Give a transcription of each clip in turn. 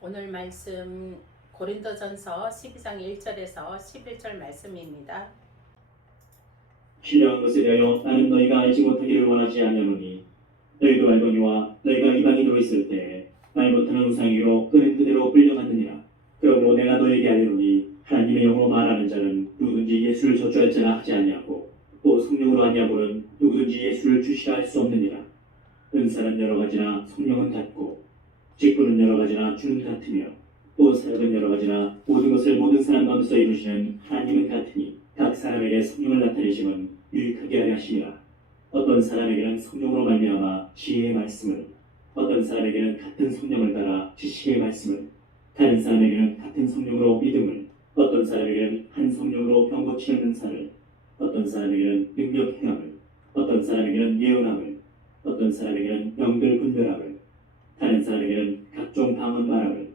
오늘 말씀 고린도전서 12장 1절에서 11절 말씀입니다. 신령한 것에 대하여 나는 너희가 알지 못하기를 원하지 아니하노니 너희도 알거니와 너희가 이방인으로 있을 때 말 못하는 우상이로 그는 그대로 끌려갔느니라. 그러므로 내가 너희에게 알리노니 하나님의 영으로 말하는 자는 누구든지 예수를 저주할자라 하지 아니하고 또 성령으로 아니하고는 누구든지 예수를 주시라 할 수 없느니라. 은사는 여러 가지나 성령은 같고 직분은 여러 가지나 주는 같으며 또 사역은 여러 가지나 모든 것을 모든 사람 가운데서 이루시는 하나님은 같으니 각 사람에게 성령을 나타내심은 유익하게 하려 하시니라. 어떤 사람에게는 성령으로 말미암아 지혜의 말씀을, 어떤 사람에게는 같은 성령을 따라 지식의 말씀을, 다른 사람에게는 같은 성령으로 믿음을, 어떤 사람에게는 한 성령으로 병 고치는 은사를, 어떤 사람에게는 능력 행함을, 어떤 사람에게는 예언함을, 어떤 사람에게는 영들 분별함을, 다른 사람에게는 각종 방언 말함을,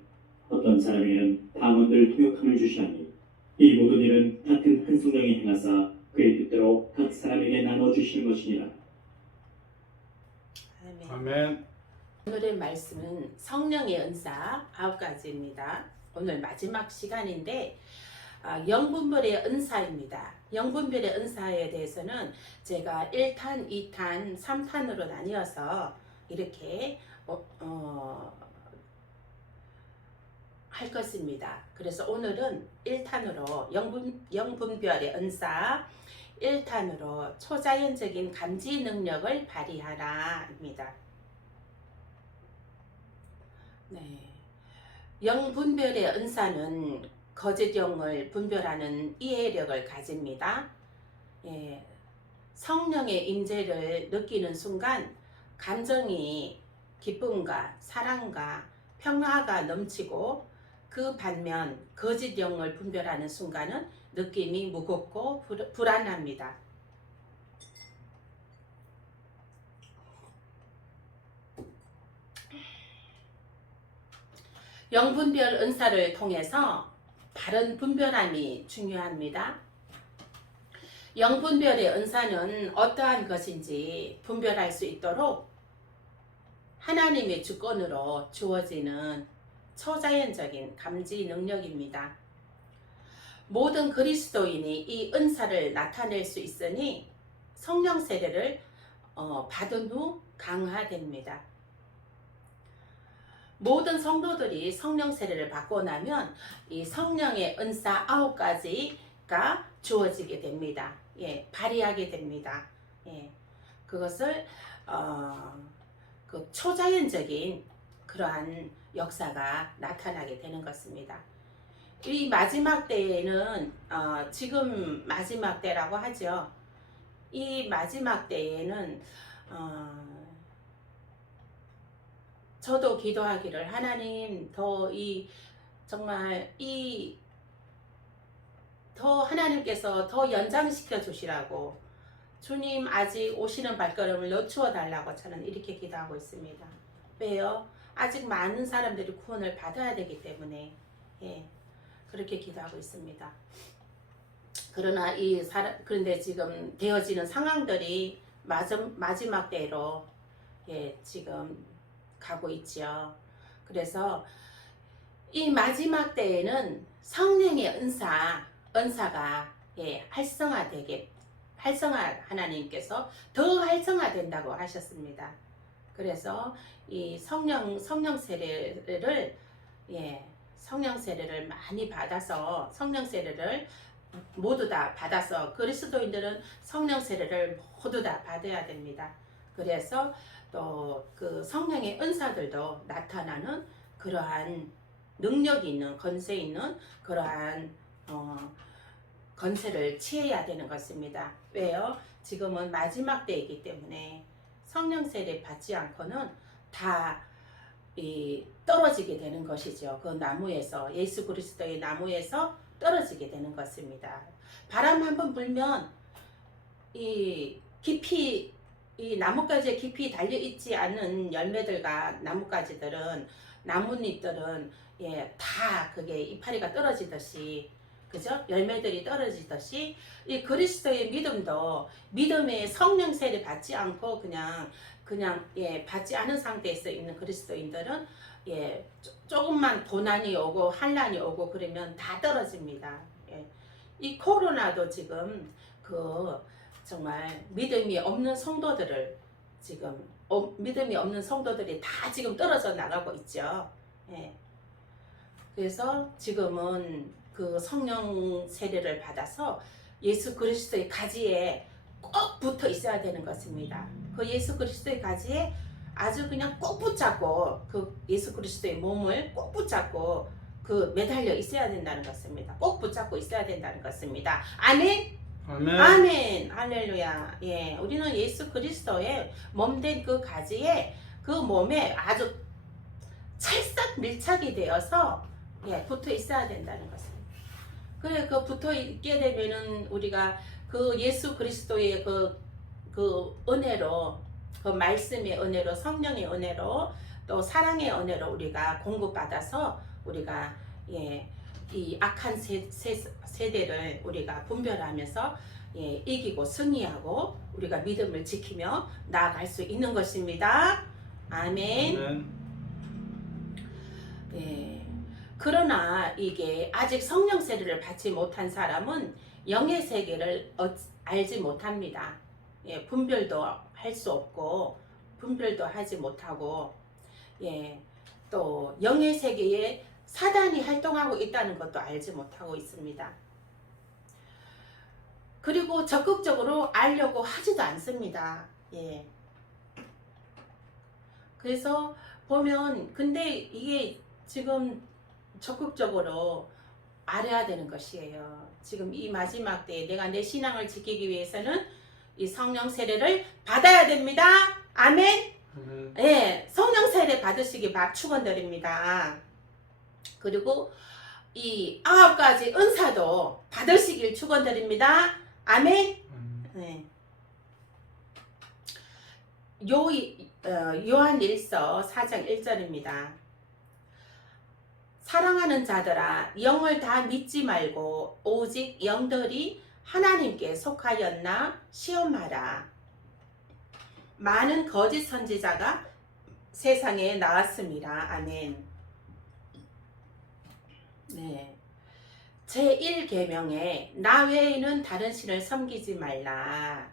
어떤 사람에게는 방언들 통역함을 주시나니 이 모든 일은 같은 한 성령이 행하사 그의 뜻대로 각 사람에게 나눠 주시는 것이니라. 아멘. 아멘. 오늘의 말씀은 성령의 은사 9가지입니다. 오늘 마지막 시간인데 영분별의 은사입니다. 영분별의 은사에 대해서는 제가 1탄, 2탄, 3탄으로 나뉘어서 이렇게 할 것입니다. 그래서 오늘은 1탄으로 영분별의 은사, 1탄으로 초자연적인 감지 능력을 발휘하라입니다. 네. 영분별의 은사는 거짓 영을 분별하는 이해력을 가집니다. 예. 성령의 임재를 느끼는 순간 감정이 기쁨과 사랑과 평화가 넘치고 그 반면 거짓 영을 분별하는 순간은 느낌이 무겁고 불안합니다. 영분별 은사를 통해서 바른 분별함이 중요합니다. 영분별의 은사는 어떠한 것인지 분별할 수 있도록 하나님의 주권으로 주어지는 초자연적인 감지 능력입니다. 모든 그리스도인이 이 은사를 나타낼 수 있으니 성령 세례를 받은 후 강화됩니다. 모든 성도들이 성령 세례를 받고 나면 이 성령의 은사 9가지가 주어지게 됩니다. 예, 발휘하게 됩니다. 예, 그것을 그 초자연적인 그러한 역사가 나타나게 되는 것입니다. 이 마지막 때에는 지금 마지막 때라고 하죠. 이 마지막 때에는 저도 기도하기를 하나님 더 하나님께서 더 연장시켜 주시라고 주님 아직 오시는 발걸음을 늦추어 달라고 저는 이렇게 기도하고 있습니다. 왜요? 아직 많은 사람들이 구원을 받아야 되기 때문에 예, 그렇게 기도하고 있습니다. 그러나 그런데 지금 되어지는 상황들이 마지막 때로 예, 지금 가고 있죠. 그래서 이 마지막 때에는 성령의 은사가 예, 하나님께서 더 활성화된다고 하셨습니다. 그래서 이 성령 세례를 성령 세례를 많이 받아서 성령 세례를 모두 다 받아서 그리스도인들은 성령 세례를 모두 다 받아야 됩니다. 그래서 또 그 성령의 은사들도 나타나는 그러한 능력 있는 권세 있는 그러한 권세를 취해야 되는 것입니다. 왜요? 지금은 마지막 때이기 때문에 성령 세례 받지 않고는 다 떨어지게 되는 것이죠. 그 나무에서 예수 그리스도의 나무에서 떨어지게 되는 것입니다. 바람 한번 불면 이 나뭇가지에 깊이 달려있지 않은 열매들과 나뭇잎들은 예, 다 그게 이파리가 떨어지듯이 그죠? 열매들이 떨어지듯이 이 그리스도의 믿음도 믿음의 성령 세례 받지 않고 그냥 예, 받지 않은 상태에서 있는 그리스도인들은 조금만 고난이 오고 환란이 오고 그러면 다 떨어집니다. 예. 이 코로나도 지금 정말 믿음이 없는 성도들을 지금 믿음이 없는 성도들이 다 지금 떨어져 나가고 있죠. 예. 그래서 지금은 그 성령 세례를 받아서 예수 그리스도의 가지에 꼭 붙어 있어야 되는 것입니다. 그 예수 그리스도의 가지에 아주 그냥 꼭 붙잡고 그 예수 그리스도의 몸을 꼭 붙잡고 매달려 있어야 된다는 것입니다. 꼭 붙잡고 있어야 된다는 것입니다. 아멘. 아멘. 아멘. 할렐루야. 예, 우리는 예수 그리스도의 몸된 그 가지에 그 몸에 아주 찰싹 밀착이 되어서 붙어 있어야 된다는 것입니다. 그래 그 붙어 있게 되면은 우리가 그 예수 그리스도의 그 은혜로 그 말씀의 은혜로 성령의 은혜로 또 사랑의 은혜로 우리가 공급받아서 우리가 이 악한 세대를 우리가 분별하면서 이기고 승리하고 우리가 믿음을 지키며 나아갈 수 있는 것입니다. 아멘. 아멘. 그러나 이게 아직 성령 세례를 받지 못한 사람은 영의 세계를 알지 못합니다. 분별도 할 수 없고 분별도 하지 못하고 또 영의 세계에 사단이 활동하고 있다는 것도 알지 못하고 있습니다. 그리고 적극적으로 알려고 하지도 않습니다. 그래서 보면 근데 이게 지금 적극적으로 알아야 되는 것이에요. 지금 이 마지막 때에 내가 내 신앙을 지키기 위해서는 이 성령 세례를 받아야 됩니다. 아멘. 성령 세례 받으시기 축원드립니다. 그리고 이 9가지 은사도 받으시길 축원드립니다. 아멘. 요한일서 4장 1절입니다. 사랑하는 자들아 영을 다 믿지 말고 오직 영들이 하나님께 속하였나 시험하라. 많은 거짓 선지자가 세상에 나왔습니다. 아멘. 제1계명에 나 외에는 다른 신을 섬기지 말라.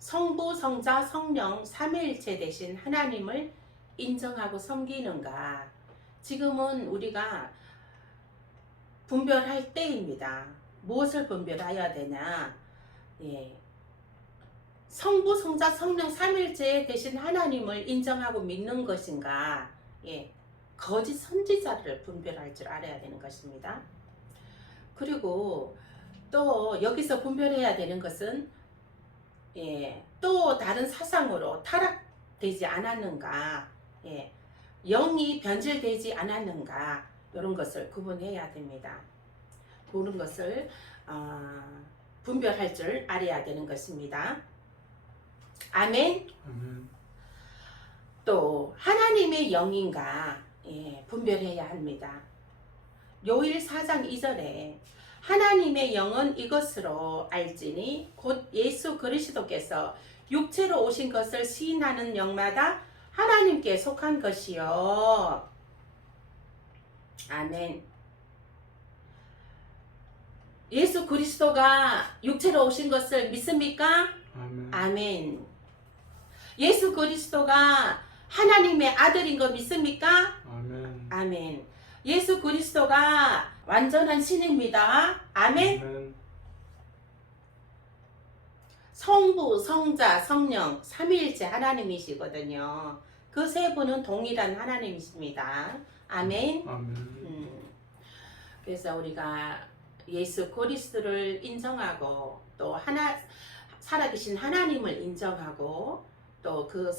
성부, 성자, 성령 삼위일체 대신 하나님을 인정하고 섬기는가? 지금은 우리가 분별할 때입니다. 무엇을 분별해야 되냐? 성부, 성자, 성령 삼위일체 대신 하나님을 인정하고 믿는 것인가? 거짓 선지자를 분별할 줄 알아야 되는 것입니다. 그리고 또 여기서 분별해야 되는 것은 또 다른 사상으로 타락되지 않았는가, 영이 변질되지 않았는가, 이런 것을 구분해야 됩니다. 그런 것을 분별할 줄 알아야 되는 것입니다. 아멘. 또 하나님의 영인가 분별해야 합니다. 요일 4장 2절에 하나님의 영은 이것으로 알지니 곧 예수 그리스도께서 육체로 오신 것을 시인하는 영마다 하나님께 속한 것이요. 아멘. 예수 그리스도가 육체로 오신 것을 믿습니까? 아멘. 아멘. 예수 그리스도가 하나님의 아들인 거 믿습니까? 아멘. 아멘. 예수 그리스도가 완전한 신입니다. 아멘. 아멘. 성부, 성자, 성령 삼위일체 하나님이시거든요. 그 세 분은 동일한 하나님이십니다. 아멘. 아멘. 그래서 우리가 예수 그리스도를 인정하고 또 살아계신 하나님을 인정하고 또 그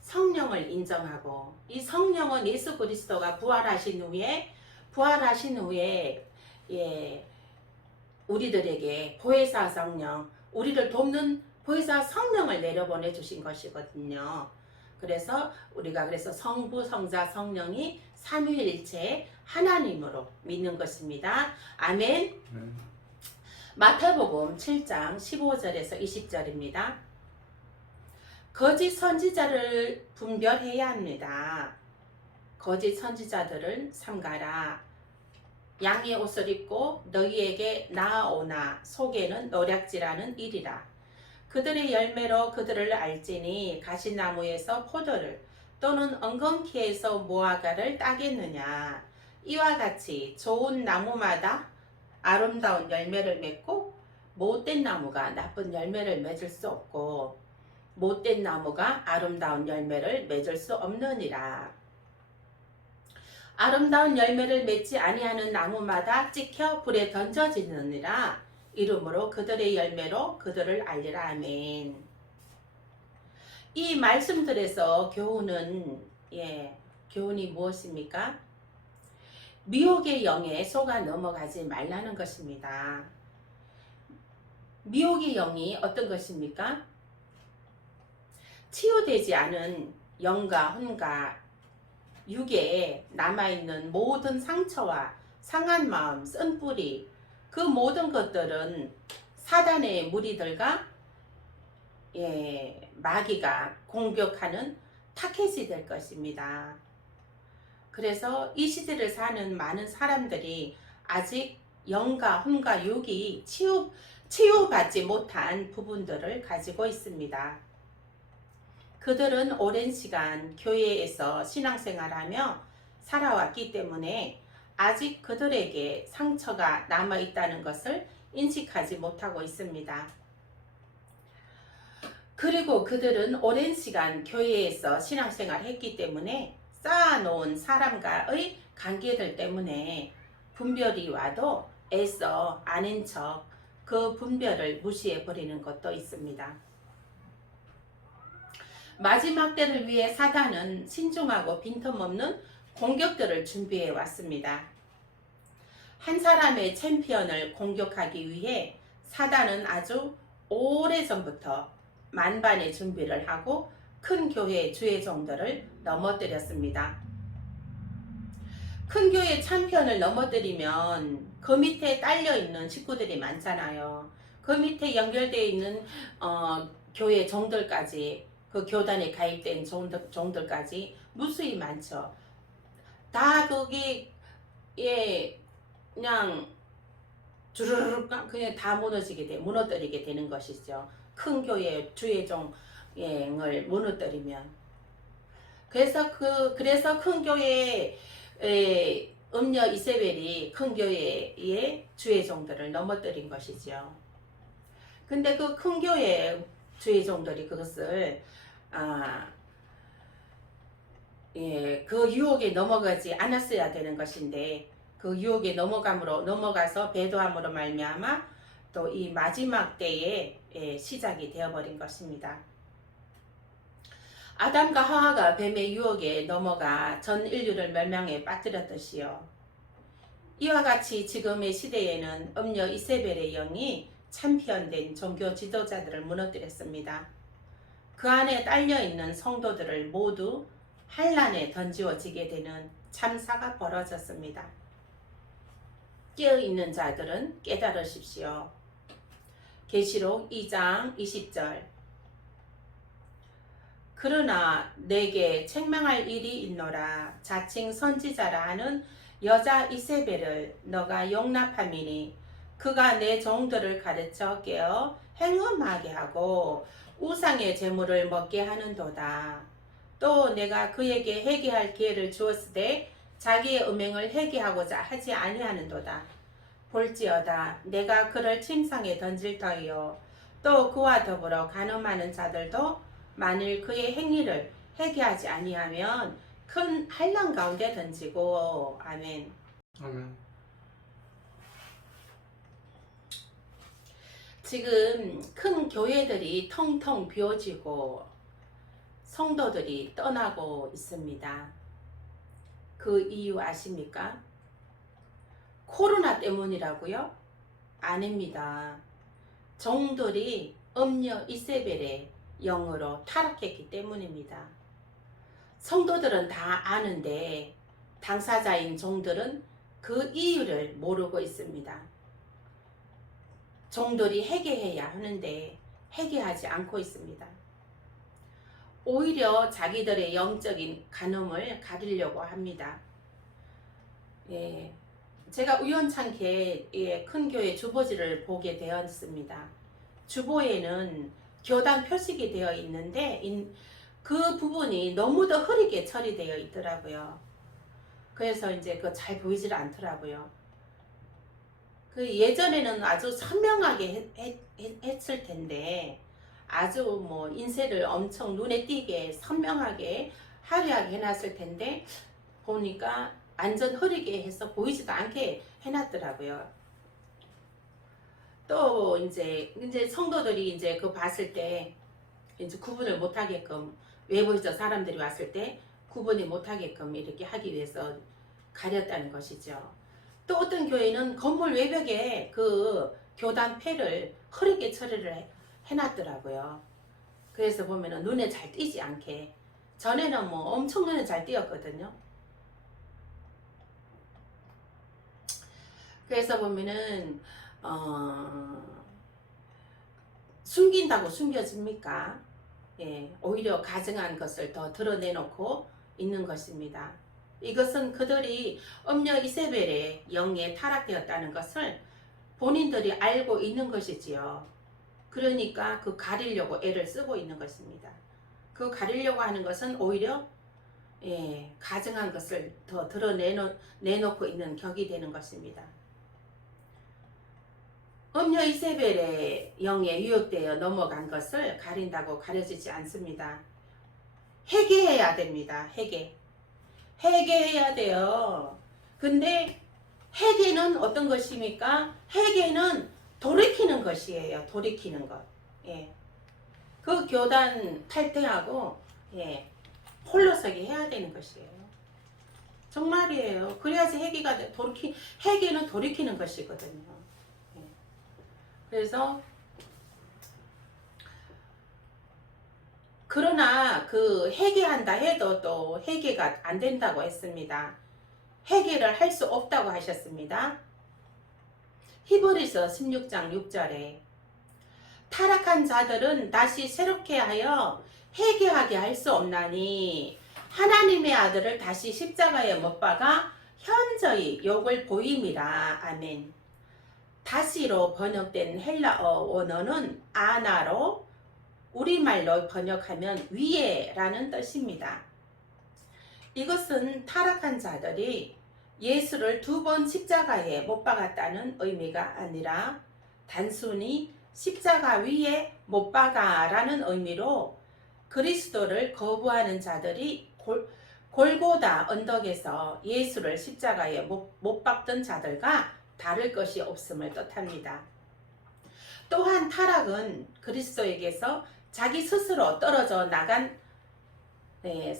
성령을 인정하고, 이 성령은 예수 그리스도가 부활하신 후에 우리들에게 보혜사 성령, 우리를 돕는 보혜사 성령을 내려보내 주신 것이거든요. 그래서 우리가 성부, 성자, 성령이 삼위일체 하나님으로 믿는 것입니다. 아멘. 마태복음 7장 15절에서 20절입니다. 거짓 선지자를 분별해야 합니다. 거짓 선지자들을 삼가라. 양의 옷을 입고 너희에게 나아오나 속에는 노략질하는 일이라. 그들의 열매로 그들을 알지니 가시나무에서 포도를 또는 엉겅퀴에서 무화과를 따겠느냐. 이와 같이 좋은 나무마다 아름다운 열매를 맺고 못된 나무가 나쁜 열매를 맺을 수 없고 못된 나무가 아름다운 열매를 맺을 수 없느니라. 아름다운 열매를 맺지 아니하는 나무마다 찍혀 불에 던져지느니라. 이름으로 그들의 열매로 그들을 알리라. 아멘. 이 말씀들에서 교훈이 무엇입니까? 미혹의 영에 속아 넘어가지 말라는 것입니다. 미혹의 영이 어떤 것입니까? 치유되지 않은 영과 혼과 육에 남아있는 모든 상처와 상한 마음, 쓴뿌리, 그 모든 것들은 사단의 무리들과 마귀가 공격하는 타켓이 될 것입니다. 그래서 이 시대를 사는 많은 사람들이 아직 영과 혼과 육이 치유받지 못한 부분들을 가지고 있습니다. 그들은 오랜 시간 교회에서 신앙생활하며 살아왔기 때문에 아직 그들에게 상처가 남아있다는 것을 인식하지 못하고 있습니다. 그리고 그들은 오랜 시간 교회에서 신앙생활을 했기 때문에 쌓아놓은 사람과의 관계들 때문에 분별이 와도 애써 아닌 척 그 분별을 무시해버리는 것도 있습니다. 마지막 때를 위해 사단은 신중하고 빈틈없는 공격들을 준비해 왔습니다. 한 사람의 챔피언을 공격하기 위해 사단은 아주 오래전부터 만반의 준비를 하고 큰 교회의 주의종들을 넘어뜨렸습니다. 큰 교회 챔피언을 넘어뜨리면 그 밑에 딸려있는 식구들이 많잖아요. 그 밑에 연결되어 있는 교회 종들까지, 그 교단에 가입된 종들까지 무수히 많죠. 다 거기 그냥 주르륵 그냥 다 무너뜨리게 되는 것이죠. 큰 교회 주의종을 무너뜨리면. 그래서 큰 교회의 음녀 이세벨이 큰 교회의 주의종들을 넘어뜨린 것이죠. 근데 그 큰 교회의 주의종들이 그것을 그 유혹에 넘어가지 않았어야 되는 것인데 그 유혹에 넘어가서 배도함으로 말미암아 또 이 마지막 때에 시작이 되어버린 것입니다. 아담과 하와가 뱀의 유혹에 넘어가 전 인류를 멸망에 빠뜨렸듯이요. 이와 같이 지금의 시대에는 음녀 이세벨의 영이 참편된 종교 지도자들을 무너뜨렸습니다. 그 안에 딸려있는 성도들을 모두 환란에 던지워지게 되는 참사가 벌어졌습니다. 깨어있는 자들은 깨달으십시오. 계시록 2장 20절. 그러나 내게 책망할 일이 있노라. 자칭 선지자라 하는 여자 이세벨을 너가 용납함이니 그가 내 종들을 가르쳐 깨어 행음하게 하고 우상의 제물을 먹게 하는도다. 또 내가 그에게 회개할 기회를 주었으되 자기의 음행을 회개하고자 하지 아니하는도다. 볼지어다 내가 그를 침상에 던질 터이요 또 그와 더불어 간음하는 자들도 만일 그의 행위를 회개하지 아니하면 큰 환난 가운데 던지고. 아멘. 아멘. 지금 큰 교회들이 텅텅 비어지고 성도들이 떠나고 있습니다. 그 이유 아십니까? 코로나 때문이라고요? 아닙니다. 종들이 음녀 이세벨의 영으로 타락했기 때문입니다. 성도들은 다 아는데 당사자인 종들은 그 이유를 모르고 있습니다. 종들이 회개해야 하는데 회개하지 않고 있습니다. 오히려 자기들의 영적인 간음을 가리려고 합니다. 예, 제가 우연찮게 큰 교회 주보지를 보게 되었습니다. 주보에는 교단 표식이 되어 있는데 그 부분이 너무도 흐리게 처리되어 있더라고요. 그래서 이제 그 잘 보이질 않더라고요. 그 예전에는 아주 선명하게 했을 텐데 아주 뭐 인쇄를 엄청 눈에 띄게 선명하게 화려하게 해놨을 텐데 보니까 완전 흐리게 해서 보이지도 않게 해놨더라고요. 또 이제 성도들이 이제 그 봤을 때 이제 구분을 못하게끔 외부에서 사람들이 왔을 때 구분이 못하게끔 이렇게 하기 위해서 가렸다는 것이죠. 또 어떤 교회는 건물 외벽에 그 교단패를 흐리게 처리를 해놨더라고요. 그래서 보면은 눈에 잘 띄지 않게. 전에는 뭐 엄청 눈에 잘 띄었거든요. 그래서 보면은 숨긴다고 숨겨집니까? 예, 오히려 가증한 것을 더 드러내놓고 있는 것입니다. 이것은 그들이 음녀 이세벨의 영에 타락되었다는 것을 본인들이 알고 있는 것이지요. 그러니까 그 가리려고 애를 쓰고 있는 것입니다. 그 가리려고 하는 것은 오히려 가증한 것을 더 드러내놓고 있는 격이 되는 것입니다. 음녀 이세벨의 영에 유혹되어 넘어간 것을 가린다고 가려지지 않습니다. 회개해야 됩니다. 회개해야 돼요. 근데 회개는 어떤 것입니까? 회개는 돌이키는 것이에요. 돌이키는 것. 예. 그 교단 탈퇴하고 홀로서기 해야 되는 것이에요. 정말이에요. 그래야지 회개는 돌이키는 것이거든요. 예. 그래서 그러나 그 회개한다 해도 또 회개가 안 된다고 했습니다. 회개를 할 수 없다고 하셨습니다. 히브리서 16장 6절에 타락한 자들은 다시 새롭게 하여 회개하게 할 수 없나니 하나님의 아들을 다시 십자가에 못 박아 현저히 욕을 보임이라. 아멘. 다시로 번역된 헬라어 원어는 아나로 우리말로 번역하면 위에라는 뜻입니다. 이것은 타락한 자들이 예수를 2번 십자가에 못 박았다는 의미가 아니라 단순히 십자가 위에 못 박아라는 의미로 그리스도를 거부하는 자들이 골고다 언덕에서 예수를 십자가에 못 박던 자들과 다를 것이 없음을 뜻합니다. 또한 타락은 그리스도에게서 자기 스스로 떨어져 나간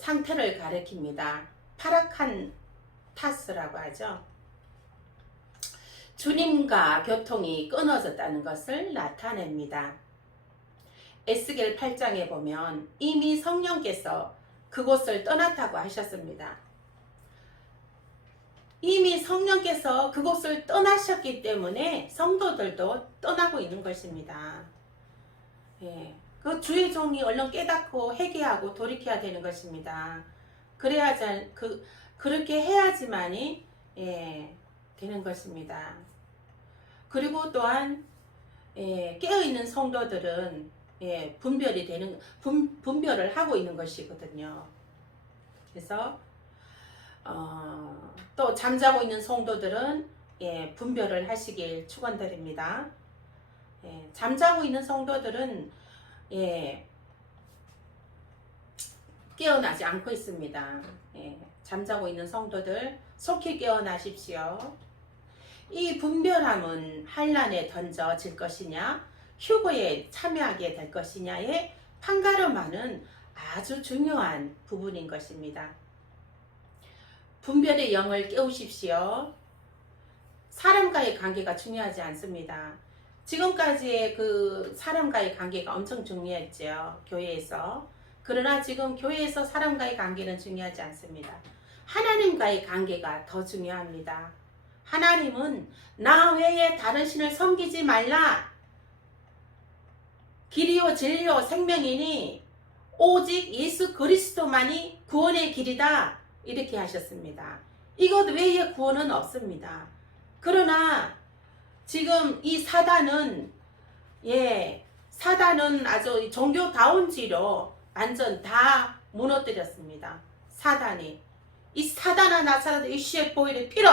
상태를 가리킵니다. 파락한 타스라고 하죠. 주님과 교통이 끊어졌다는 것을 나타냅니다. 에스겔 8장에 보면 이미 성령께서 그곳을 떠났다고 하셨습니다. 이미 성령께서 그곳을 떠나셨기 때문에 성도들도 떠나고 있는 것입니다. 그 주의 종이 얼른 깨닫고 회개하고 돌이켜야 되는 것입니다. 그렇게 해야지만이 되는 것입니다. 그리고 또한 깨어있는 성도들은 분별을 하고 있는 것이거든요. 그래서 또 잠자고 있는 성도들은 분별을 하시길 축원드립니다. 잠자고 있는 성도들은 깨어나지 않고 있습니다. 잠자고 있는 성도들 속히 깨어나십시오. 이 분별함은 환난에 던져질 것이냐 휴거에 참여하게 될 것이냐의 판가름하는 아주 중요한 부분인 것입니다. 분별의 영을 깨우십시오. 사람과의 관계가 중요하지 않습니다. 지금까지의 그 사람과의 관계가 엄청 중요했죠. 교회에서. 그러나 지금 교회에서 사람과의 관계는 중요하지 않습니다. 하나님과의 관계가 더 중요합니다. 하나님은 나 외에 다른 신을 섬기지 말라. 길이요 진리요 생명이니 오직 예수 그리스도만이 구원의 길이다 이렇게 하셨습니다. 이것 외에 구원은 없습니다. 그러나 지금 이 사단은 사단은 아주 종교다운지로 완전 다 무너뜨렸습니다. 사단이 이 사단아 나사로도 예수의 보혈의 피로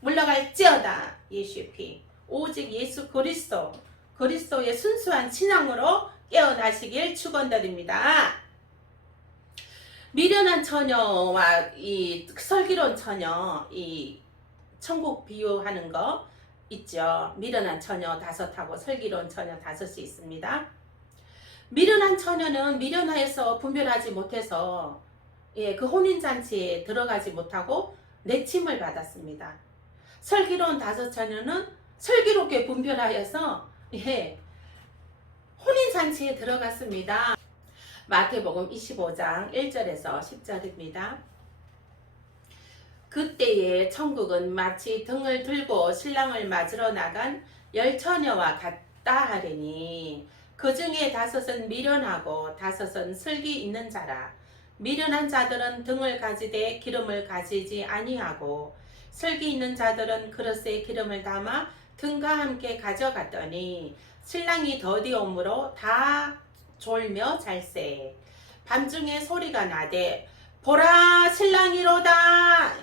물러갈지어다. 예수의 피 오직 예수 그리스도의 순수한 신앙으로 깨어나시길 축원드립니다. 미련한 처녀와 이 슬기로운 처녀, 이 천국 비유하는 거 있죠. 미련한 처녀 5하고 슬기로운 처녀 5이 있습니다. 미련한 처녀는 미련하여서 분별하지 못해서 그 혼인잔치에 들어가지 못하고 내침을 받았습니다. 슬기로운 5 처녀는 슬기롭게 분별하여서 혼인잔치에 들어갔습니다. 마태복음 25장 1절에서 10절입니다. 그때의 천국은 마치 등을 들고 신랑을 맞으러 나간 10처녀와 같다 하리니 그 중에 5은 미련하고 5은 슬기 있는 자라. 미련한 자들은 등을 가지되 기름을 가지지 아니하고 슬기 있는 자들은 그릇에 기름을 담아 등과 함께 가져갔더니 신랑이 더디오므로 다 졸며 잘세. 밤중에 소리가 나되 보라 신랑이로다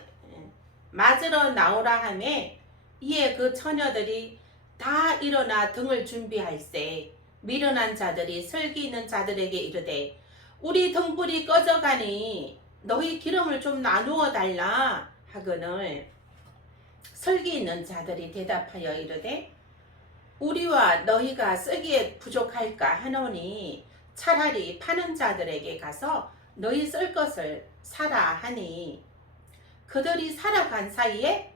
맞으러 나오라 하매 이에 그 처녀들이 다 일어나 등을 준비할세. 미련한 자들이 슬기 있는 자들에게 이르되 우리 등불이 꺼져가니 너희 기름을 좀 나누어 달라 하거늘 슬기 있는 자들이 대답하여 이르되 우리와 너희가 쓰기에 부족할까 하노니 차라리 파는 자들에게 가서 너희 쓸 것을 사라 하니 그들이 살아간 사이에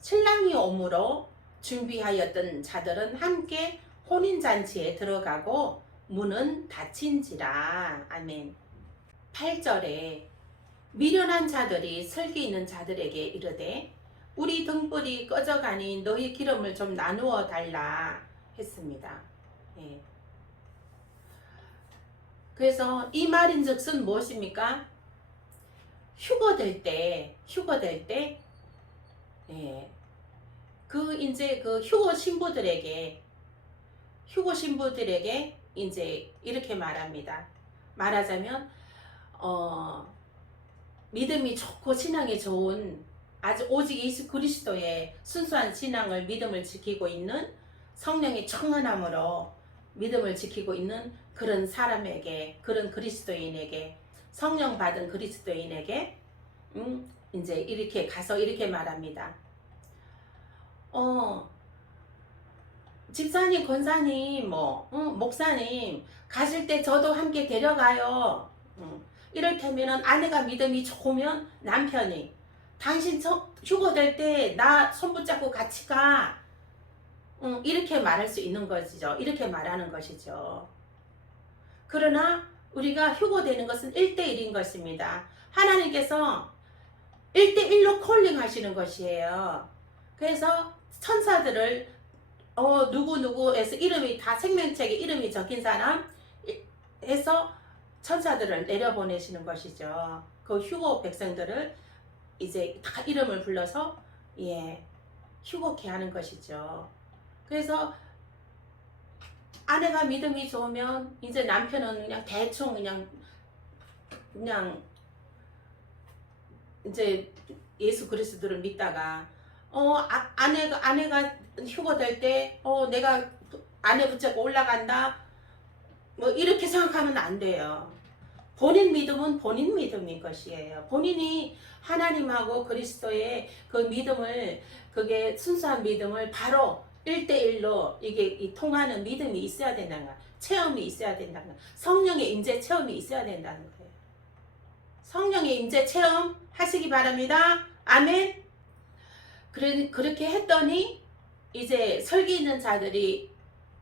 신랑이 오므로 준비하였던 자들은 함께 혼인잔치에 들어가고 문은 닫힌지라. 아멘. 8절에 미련한 자들이 슬기 있는 자들에게 이르되 우리 등불이 꺼져가니 너희 기름을 좀 나누어 달라 했습니다. 그래서 이 말인즉슨 무엇입니까? 휴거될 때 이제 그 휴거 신부들에게 이제 이렇게 말합니다. 말하자면 믿음이 좋고 신앙이 좋은 아주 오직 예수 그리스도의 순수한 신앙을 믿음을 지키고 있는 성령의 충만함으로 믿음을 지키고 있는 그런 사람에게, 그런 그리스도인에게, 성령 받은 그리스도인에게 이제 이렇게 가서 이렇게 말합니다. 집사님, 권사님, 목사님 가실 때 저도 함께 데려가요. 이를테면 아내가 믿음이 좋으면 남편이 당신 휴거될 때 나 손 붙잡고 같이 가. 이렇게 말할 수 있는 것이죠. 이렇게 말하는 것이죠. 그러나 우리가 휴거되는 것은 1대1인 것입니다. 하나님께서 1대1로 콜링 하시는 것이에요. 그래서 천사들을 누구누구에서 이름이 다 생명책에 이름이 적힌 사람 해서 천사들을 내려보내시는 것이죠. 그 휴거 백성들을 이제 다 이름을 불러서 휴거케 하는 것이죠. 그래서 아내가 믿음이 좋으면 이제 남편은 그냥 대충 그냥 이제 예수 그리스도를 믿다가 아내가 휴거될 때 내가 아내 붙잡고 올라간다 뭐 이렇게 생각하면 안 돼요. 본인 믿음은 본인 믿음인 것이에요. 본인이 하나님하고 그리스도의 그 믿음을, 그게 순수한 믿음을 바로 1대1로 이게 통하는 믿음이 있어야 된다는 거야. 체험이 있어야 된다는 거야. 성령의 임재 체험이 있어야 된다는 거예요. 성령의 임재 체험 하시기 바랍니다. 아멘. 그렇게 했더니 이제 설기 있는 자들이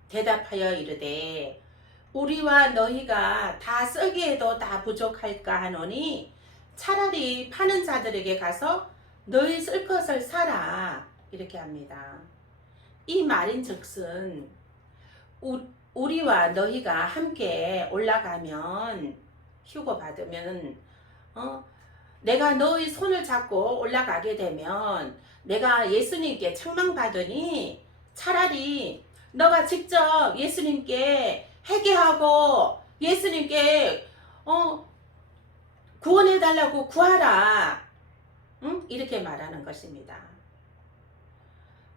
대답하여 이르되 우리와 너희가 다 쓰기에도 다 부족할까 하노니 차라리 파는 자들에게 가서 너희 쓸 것을 사라 이렇게 합니다. 이 말인즉슨 우리와 너희가 함께 올라가면 휴거 받으면 내가 너의 손을 잡고 올라가게 되면 내가 예수님께 책망받으니 차라리 너가 직접 예수님께 회개하고 예수님께 구원해달라고 구하라. 응? 이렇게 말하는 것입니다.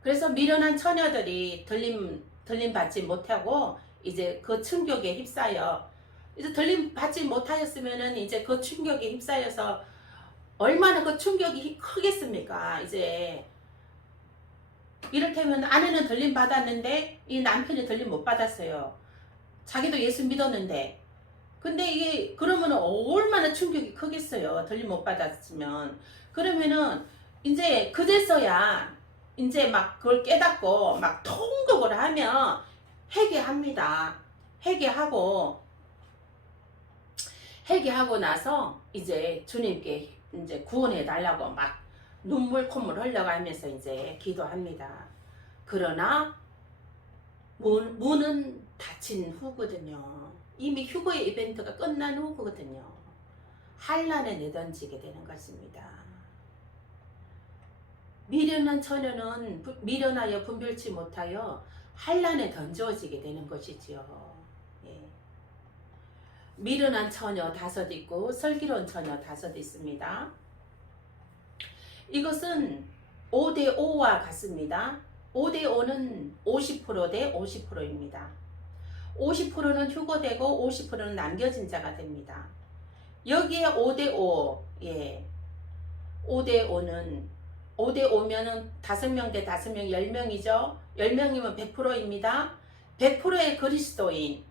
그래서 미련한 처녀들이 들림 받지 못하고 이제 그 충격에 휩싸여 이제 들림 받지 못하였으면은 이제 그 충격에 휩싸여서 얼마나 그 충격이 크겠습니까? 이제 이를테면 아내는 들림 받았는데 이 남편이 들림 못 받았어요. 자기도 예수 믿었는데 근데 이게 그러면 얼마나 충격이 크겠어요. 들림 못 받았으면. 그러면은 이제 그제서야 이제 막 그걸 깨닫고 막 통곡을 하면 회개합니다. 회개하고 나서 이제 주님께 이제 구원해 달라고 막 눈물 콧물 흘려가면서 이제 기도합니다. 그러나 문은 닫힌 후거든요. 이미 휴거의 이벤트가 끝난 후거든요. 환란에 내던지게 되는 것입니다. 미련한 처녀는 미련하여 분별치 못하여 환란에 던져지게 되는 것이지요. 예. 미련한 처녀 5 있고 슬기로운 처녀 5 있습니다. 이것은 5대5와 같습니다. 5대5는 50% 대 50%입니다. 50%는 휴거되고 50%는 남겨진 자가 됩니다. 여기에 5대5, 예. 5대5는 5대5면은 5명 대 5명 10명이죠. 10명이면 100%입니다. 100%의 그리스도인,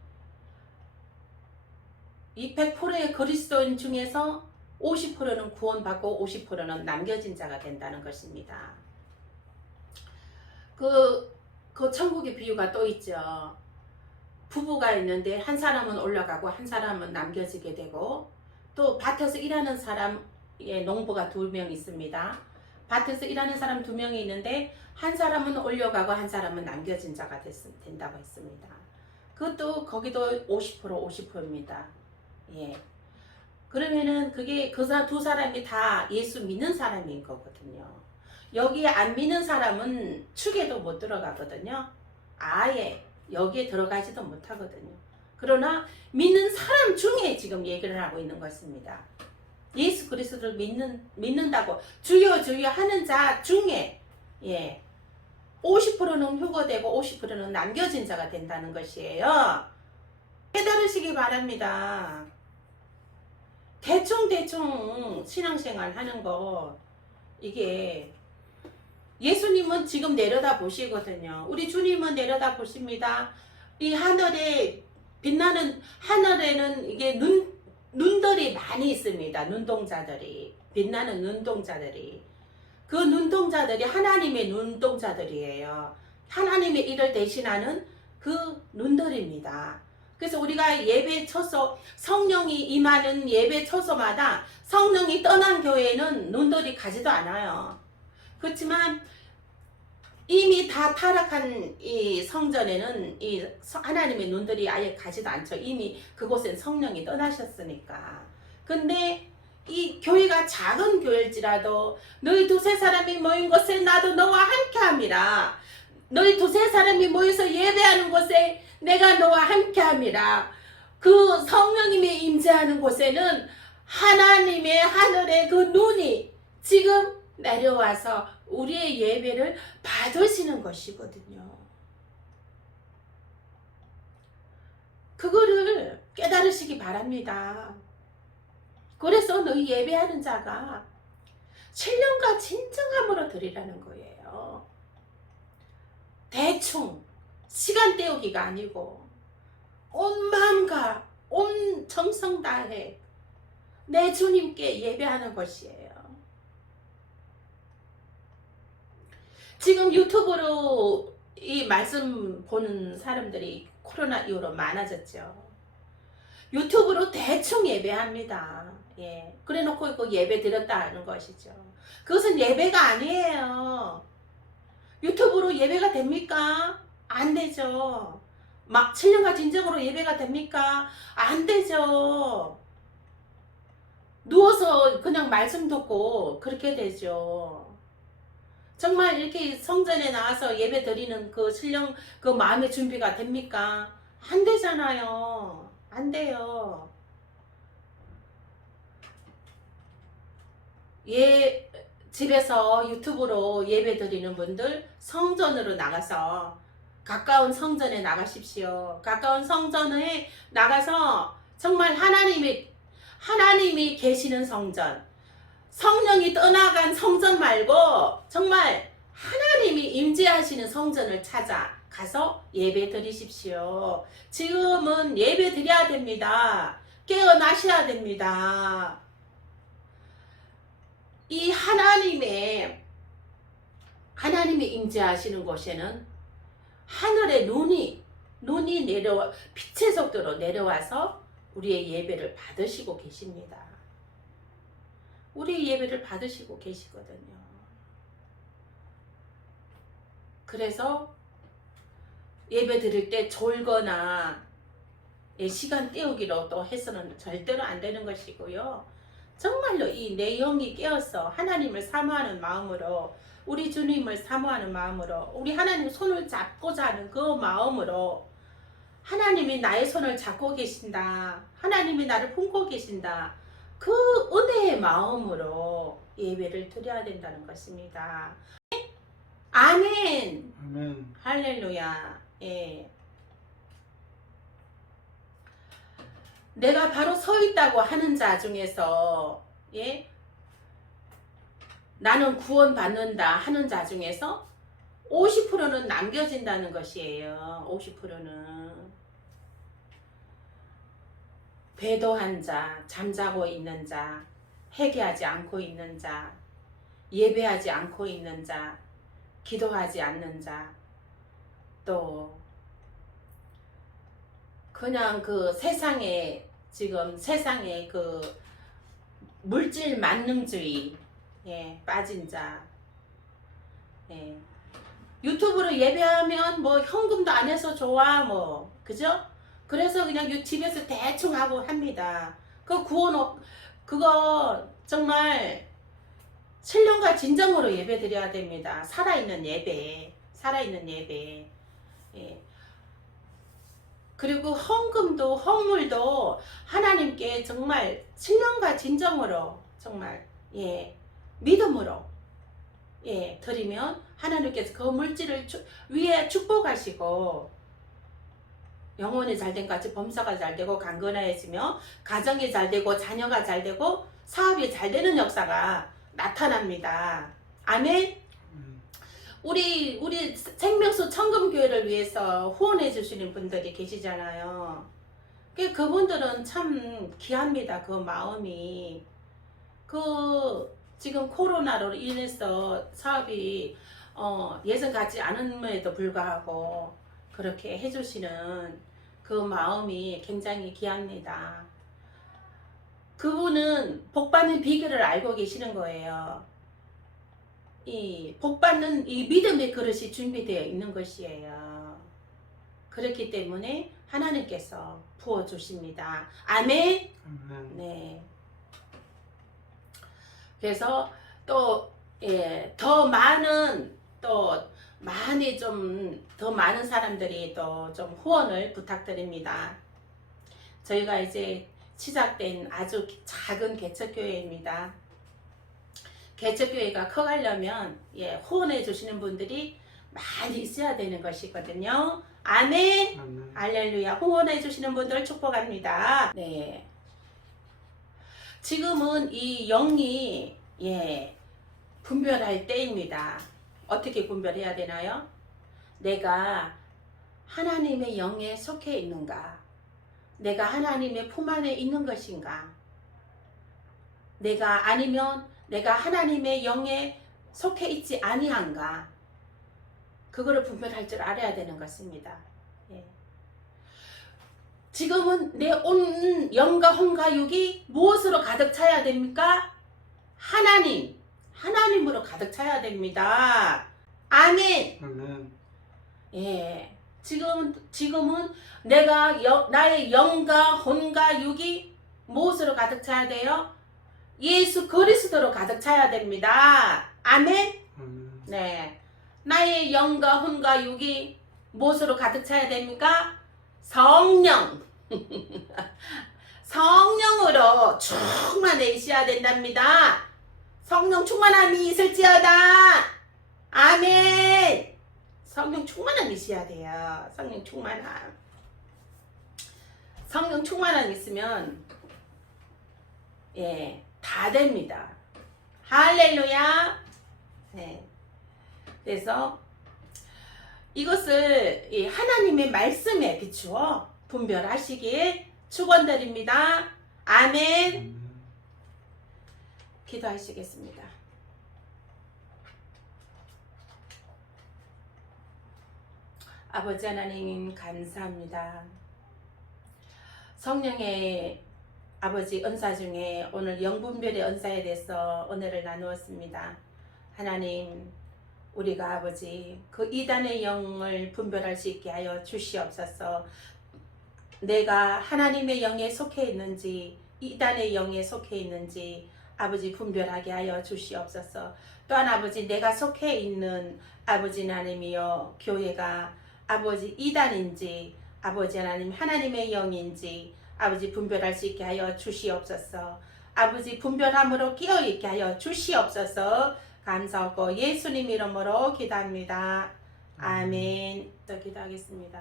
이 100%의 그리스도인 중에서 50%는 구원받고 50%는 남겨진 자가 된다는 것입니다. 그 천국의 비유가 또 있죠. 부부가 있는데 한 사람은 올라가고 한 사람은 남겨지게 되고 또 밭에서 일하는 사람의 농부가 2명 있습니다. 밭에서 일하는 사람 2명이 있는데 한 사람은 올려가고 한 사람은 남겨진 자가 된다고 했습니다. 그것도 거기도 50%입니다. 예. 그러면은 그게 그 2사람이 다 예수 믿는 사람인 거거든요. 여기에 안 믿는 사람은 축에도 못 들어가거든요. 아예 여기에 들어가지도 못하거든요. 그러나 믿는 사람 중에 지금 얘기를 하고 있는 것입니다. 예수 그리스도를 믿는다고 주여 주여 하는 자 중에, 예, 50%는 휴거되고 50%는 남겨진 자가 된다는 것이에요. 깨달으시기 바랍니다. 대충 신앙생활 하는 거, 이게 예수님은 지금 내려다 보시거든요. 우리 주님은 내려다 보십니다. 이 하늘에 빛나는 하늘에는 이게 눈들이 많이 있습니다. 눈동자들이, 빛나는 눈동자들이, 그 눈동자들이 하나님의 눈동자들이에요. 하나님의 일을 대신하는 그 눈들입니다. 그래서 우리가 예배 처소, 성령이 임하는 예배 처소마다 성령이 떠난 교회에는 눈들이 가지도 않아요. 그렇지만 이미 다 타락한 이 성전에는 이 하나님의 눈들이 아예 가지도 않죠. 이미 그곳엔 성령이 떠나셨으니까. 근데 이 교회가 작은 교회일지라도 너희 2-3사람이 모인 곳에 나도 너와 함께함이라. 너희 2-3사람이 모여서 예배하는 곳에 내가 너와 함께함이라. 그 성령님이 임재하는 곳에는 하나님의 하늘의 그 눈이 지금 내려와서 우리의 예배를 받으시는 것이거든요. 그거를 깨달으시기 바랍니다. 그래서 너희 예배하는 자가 신령과 진정함으로 드리라는 거예요. 대충 시간 때우기가 아니고 온 마음과 온 정성 다해 내 주님께 예배하는 것이에요. 지금 유튜브로 이 말씀 보는 사람들이 코로나 이후로 많아졌죠. 유튜브로 대충 예배합니다. 예. 그래 놓고 그 예배 드렸다 하는 것이죠. 그것은 예배가 아니에요. 유튜브로 예배가 됩니까? 안 되죠. 막 신령과 진정으로 예배가 됩니까? 안 되죠. 누워서 그냥 말씀 듣고 그렇게 되죠. 정말 이렇게 성전에 나와서 예배 드리는 그 신령 그 마음의 준비가 됩니까? 안 되잖아요. 안 돼요. 예, 집에서 유튜브로 예배 드리는 분들 성전으로 나가서 가까운 성전에 나가십시오. 가까운 성전에 나가서 정말 하나님이 계시는 성전, 성령이 떠나간 성전 말고 정말 하나님이 임재하시는 성전을 찾아 가서 예배 드리십시오. 지금은 예배 드려야 됩니다. 깨어나셔야 됩니다. 이 하나님이 임재하시는 곳에는 하늘의 눈이 내려와 빛의 속도로 내려와서 우리의 예배를 받으시고 계십니다. 우리의 예배를 받으시고 계시거든요. 그래서 예배 드릴 때 졸거나 시간 때우기로 또 해서는 절대로 안 되는 것이고요. 정말로 이 내 영이 깨어서 하나님을 사모하는 마음으로, 우리 주님을 사모하는 마음으로, 우리 하나님 손을 잡고자 하는 그 마음으로, 하나님이 나의 손을 잡고 계신다, 하나님이 나를 품고 계신다, 그 은혜의 마음으로 예배를 드려야 된다는 것입니다. 아멘. 아멘. 할렐루야. 예. 내가 바로 서 있다고 하는 자 중에서, 예, 나는 구원받는다 하는 자 중에서 50%는 남겨진다는 것이에요. 50%는 배도한 자, 잠자고 있는 자, 회개하지 않고 있는 자, 예배하지 않고 있는 자, 기도하지 않는 자, 또 그냥 그 세상에 그 물질 만능주의 빠진 자, 유튜브로 예배하면 뭐 현금도 안 해서 좋아 뭐 그죠? 그래서 그냥 집에서 대충 하고 합니다. 그거 정말 신령과 진정으로 예배 드려야 됩니다. 살아있는 예배. 그리고 헌물도 하나님께 정말 신령과 진정으로 정말 믿음으로 드리면 하나님께서 그 물질을 위에 축복하시고 영혼이 잘된 같이 범사가 잘되고 강건해지며 가정이 잘되고 자녀가 잘되고 사업이 잘되는 역사가 나타납니다. 아멘. 우리 생명수 청금교회를 위해서 후원해 주시는 분들이 계시잖아요. 그분들은 참 귀합니다. 그 마음이. 지금 코로나로 인해서 사업이 예전 같지 않음에도 불구하고 그렇게 해주시는 그 마음이 굉장히 귀합니다. 그분은 복받는 비결을 알고 계시는 거예요. 이 복받는 이 믿음의 그릇이 준비되어 있는 것이에요. 그렇기 때문에 하나님께서 부어주십니다. 아멘. 네. 그래서 또 더 많은 사람들이 또 좀 후원을 부탁드립니다. 저희가 이제 시작된 아주 작은 개척교회입니다. 개척교회가 커가려면 후원해 주시는 분들이 많이 있어야 되는 것이거든요. 아멘. 할렐루야. 후원해 주시는 분들을 축복합니다. 네. 지금은 이 영이 분별할 때입니다. 어떻게 분별해야 되나요? 내가 하나님의 영에 속해 있는가? 내가 하나님의 품 안에 있는 것인가? 아니면 내가 하나님의 영에 속해 있지 아니한가? 그거를 분별할 줄 알아야 되는 것입니다. 지금은 내 온 영과 혼과 육이 무엇으로 가득 차야 됩니까? 하나님으로 가득 차야 됩니다. 아멘. 지금은 나의 영과 혼과 육이 무엇으로 가득 차야 돼요? 예수 그리스도로 가득 차야 됩니다. 아멘. 네. 나의 영과 혼과 육이 무엇으로 가득 차야 됩니까? 성령. 성령으로 충만해 있어야 된답니다. 성령 충만함이 있을지어다. 아멘. 성령 충만함이 있어야 돼요. 성령 충만함. 성령 충만함 있으면 예, 다 됩니다. 할렐루야. 네. 그래서 이것을 이 하나님의 말씀에 비추어 분별하시길 축원드립니다. 아멘. 기도하시겠습니다. 아버지 하나님 감사합니다. 성령의 아버지 은사 중에 오늘 영분별의 은사에 대해서 은혜를 나누었습니다. 하나님, 우리가 아버지 그 이단의 영을 분별할 수 있게 하여 주시옵소서. 내가 하나님의 영에 속해 있는지 이단의 영에 속해 있는지 아버지 분별하게 하여 주시옵소서. 또한 아버지 내가 속해 있는 아버지 하나님이여 교회가 아버지 이단인지 아버지 하나님 하나님의 영인지 아버지 분별할 수 있게 하여 주시옵소서. 아버지 분별함으로 깨어있게 하여 주시옵소서. 감사하고 예수님 이름으로 기도합니다. 아멘. 또 기도하겠습니다.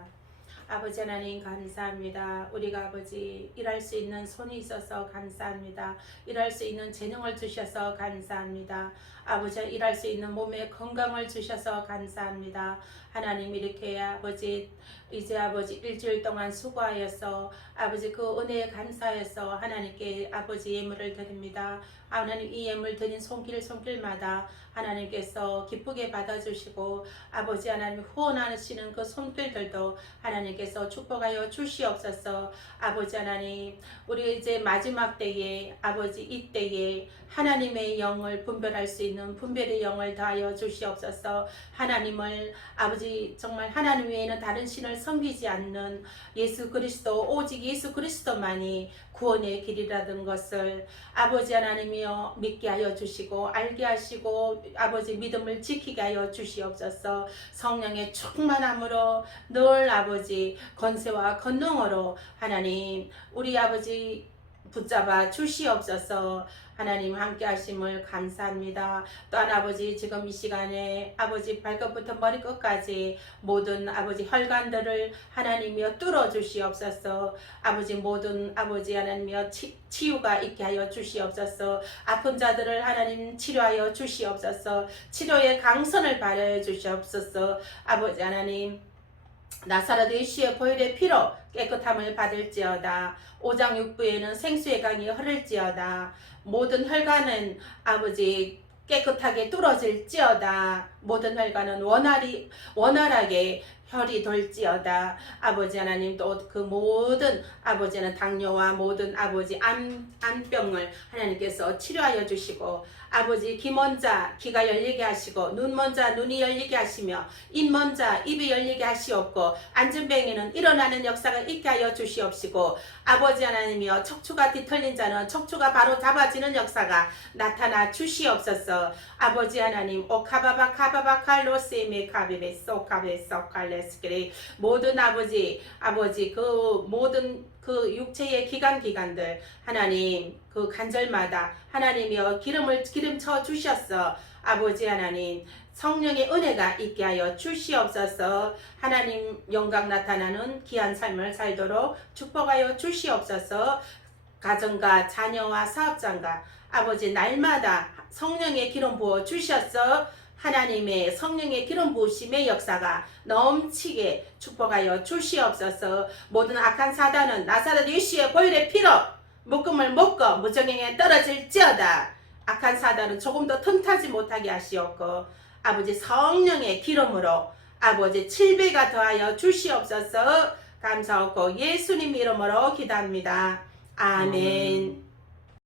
아버지 하나님 감사합니다. 우리가 아버지 일할 수 있는 손이 있어서 감사합니다. 일할 수 있는 재능을 주셔서 감사합니다. 아버지 일할 수 있는 몸의 건강을 주셔서 감사합니다. 하나님 이렇게 아버지 이제 아버지 일주일 동안 수고하여서 아버지 그 은혜에 감사해서 하나님께 아버지 예물을 드립니다. 하나님 이 예물 드린 손길마다 하나님께서 기쁘게 받아주시고 아버지 하나님 후원하시는 그 손길들도 하나님께서 축복하여 주시옵소서. 아버지 하나님 우리 이제 마지막 때에 아버지 이때에 하나님의 영을 분별할 수 있는 분별의 영을 더하여 주시옵소서. 하나님을 아버지 정말 하나님 외에는 다른 신을 섬기지 않는 예수 그리스도 오직 예수 그리스도만이 구원의 길이라는 것을 아버지 하나님이여 믿게 하여 주시고 알게 하시고 아버지 믿음을 지키게 하여 주시옵소서. 성령의 충만함으로 늘 아버지 권세와 권능으로 하나님 우리 아버지 붙잡아 주시옵소서. 하나님 함께 하심을 감사합니다. 또한 아버지 지금 이 시간에 아버지 발끝부터 머리끝까지 모든 아버지 혈관들을 하나님이여 뚫어 주시옵소서. 아버지 모든 아버지 하나님이여 치유가 있게 하여 주시옵소서. 아픈 자들을 하나님 치료하여 주시옵소서. 치료의 강선을 발하여 주시옵소서. 아버지 하나님 나사렛 예수의 보혈의 피로 깨끗함을 받을지어다. 5장 6부에는 생수의 강이 흐를지어다. 모든 혈관은 아버지 깨끗하게 뚫어질지어다. 모든 혈관은 원활하게 혈이 돌지어다. 아버지 하나님 또 그 모든 아버지는 당뇨와 모든 아버지 암병을 하나님께서 치료하여 주시고 아버지 귀 먼 자 귀가 열리게 하시고 눈 먼 자 눈이 열리게 하시며 입 먼 자 입이 열리게 하시옵고 안전병에는 일어나는 역사가 있게 하여 주시옵시고 아버지 하나님이여 척추가 뒤틀린 자는 척추가 바로 잡아지는 역사가 나타나 주시옵소서. 아버지 하나님 오카바바 카바바 칼로세메 카베베 소카베 소칼레스케레 모든 아버지 그 모든 그 육체의 기관들 하나님 그 관절마다 하나님이여 기름 쳐 주셨어. 아버지 하나님 성령의 은혜가 있게 하여 주시옵소서. 하나님 영광 나타나는 귀한 삶을 살도록 축복하여 주시옵소서. 가정과 자녀와 사업장과 아버지 날마다 성령의 기름 부어 주셨어. 하나님의 성령의 기름 부으심의 역사가 넘치게 축복하여 주시옵소서. 모든 악한 사단은 나사렛 예수의 보혈의 피로 묶음을 묶어 무정행에 떨어질지어다. 악한 사단은 조금도 틈타지 못하게 하시옵고 아버지 성령의 기름으로 아버지 7배가 더하여 주시옵소서. 감사하고 예수님 이름으로 기도합니다. 아멘.